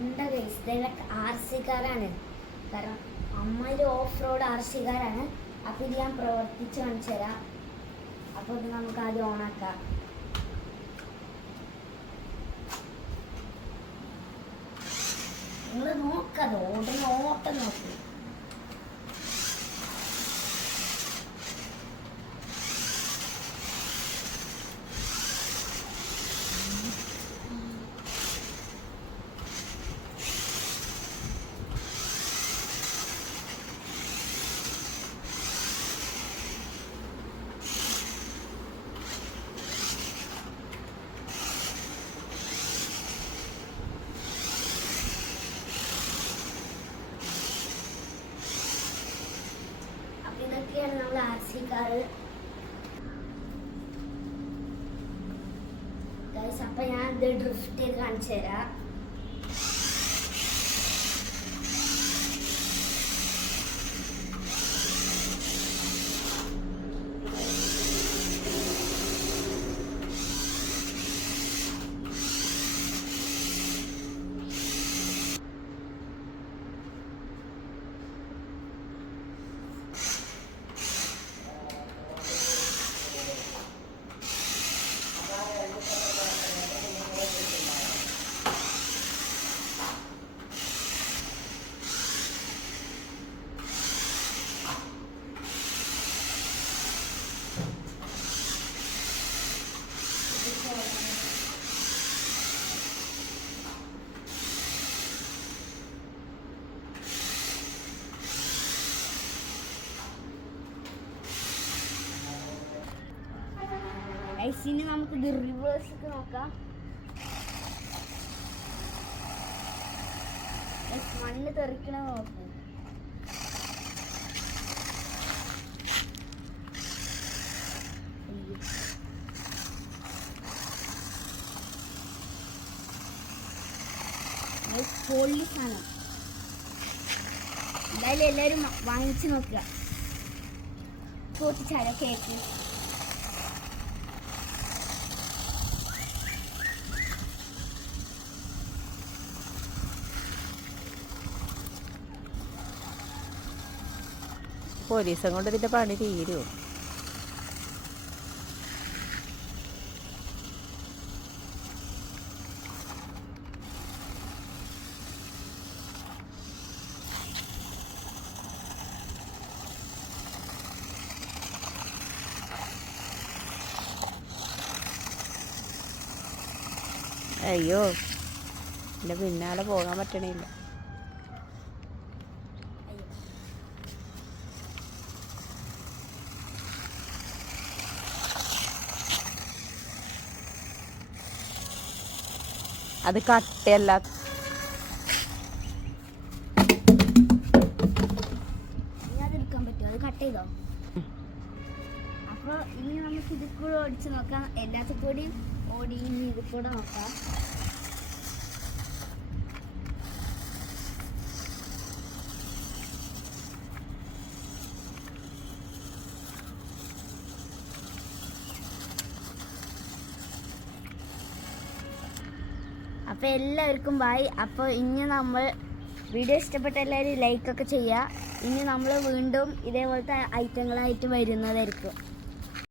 എന്താ ഗൈസ്, ഇതൊക്കെ RC കാറാണ്. കാരണം അമ്മയിൽ ഓഫ് റോഡ് RC കാറാണ്. അപ്പോൾ ഇത് ഞാൻ പ്രവർത്തിച്ച് കാണിച്ചു തരാം. അപ്പോൾ ഇത് നമുക്ക് ആദ്യം ഓണാക്കാം. നിങ്ങൾ നോക്കാതെ ഓടുന്ന ഓട്ടം നോക്കി. ഇതൊക്കെയാണ് നമ്മൾ RC കാറ്. ഗൈസ്, അപ്പൊ ഞാൻ ഇത് ഡ്രിഫ്റ്റ് കാണിച്ചു തരാം. ഇനി നമുക്ക് ഇത് റിവേഴ്സ് ഒക്കെ നോക്കാം. മണ്ണ് തെറിക്കണ നോക്കും. പൊള്ളി സാധനം. എന്തായാലും എല്ലാവരും വാങ്ങിച്ചു നോക്കുക. പൊട്ടിച്ചാലോ കേക്ക്. പോലീസും കൊണ്ട് ഇതിൻ്റെ പണി തീരുമോ? അയ്യോ, എൻ്റെ പിന്നാലെ പോകാൻ പറ്റണില്ല. അത് കട്ടയല്ല. അതെടുക്കാൻ പറ്റുമോ? അത് കട്ട് ചെയ്തോ? അപ്പോൾ ഇനി നമുക്ക് ഇതിൽ കൂടെ ഓടിച്ച് നോക്കാം. എല്ലാത്തിൽ കൂടിയും ഓടി ഇനി ഇതിൽ കൂടെ നോക്കാം. അപ്പോൾ എല്ലാവർക്കും ബൈ. അപ്പോൾ ഇനി നമ്മൾ വീഡിയോ ഇഷ്ടപ്പെട്ട എല്ലാവരും ലൈക്കൊക്കെ ചെയ്യുക. ഇനി നമ്മൾ വീണ്ടും ഇതേപോലത്തെ ഐറ്റങ്ങളായിട്ട് വരുന്നതായിരിക്കും.